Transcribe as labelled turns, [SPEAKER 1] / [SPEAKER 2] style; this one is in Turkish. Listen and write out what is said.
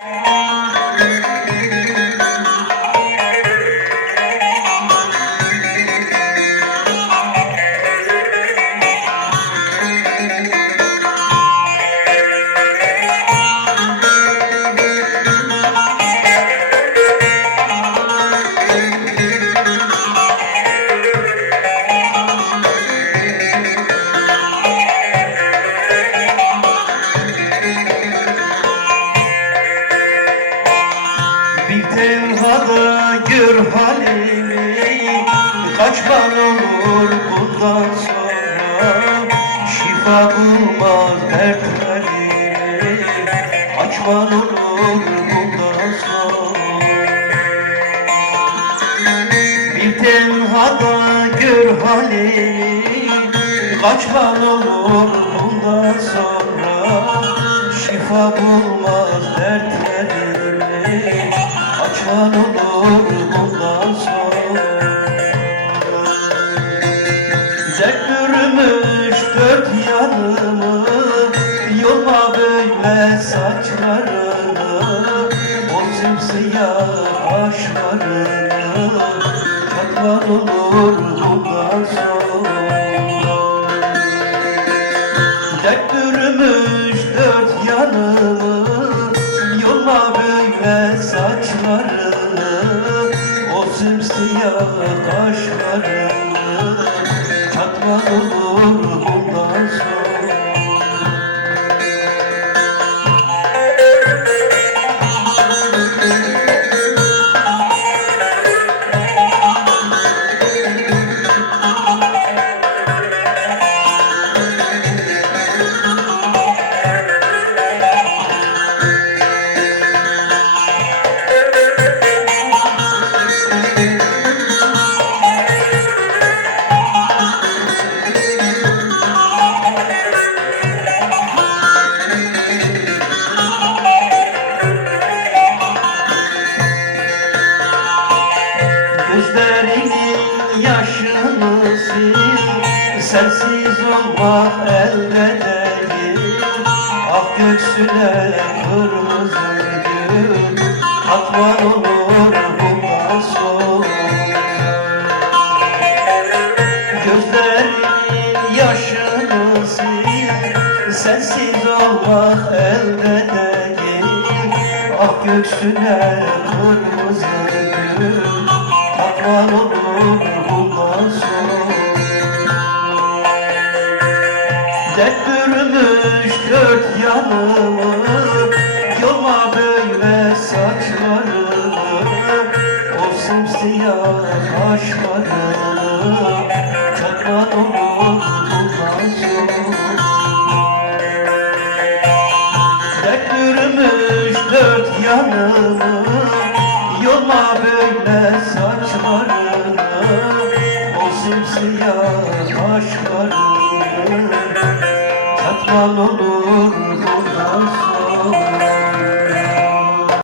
[SPEAKER 1] Bir tenhada gör halimi Kaçman olur bundan sonra? Şifa bulmaz dertlerimi Açman olur bundan sonra? Bir tenhada gör halimi Kaçman olur bundan sonra? Şifa bulmaz dertlerimi Açman olur bundan sonra. Dert bürümüş dört yanımı böyle saçlarını. O simsiyah kaşlarını Çatman olur bundan sonra simsiyah kaşlarını Çatma olur Gözlerinin yaşını sil Sensiz olmak elde değil Ah göksüne kırmızı gül Atman olur bundan sonra Gözlerinin yaşını sil Sensiz olmak elde değil Ah göksüne kırmızı gül Atman olur sonra Dert bürümüş dört yanımı Yolma böyle saçlarını O simsiyah kaşlarını Çatman olur sonra Dert dört yanımı Yolma böyle Çatman olur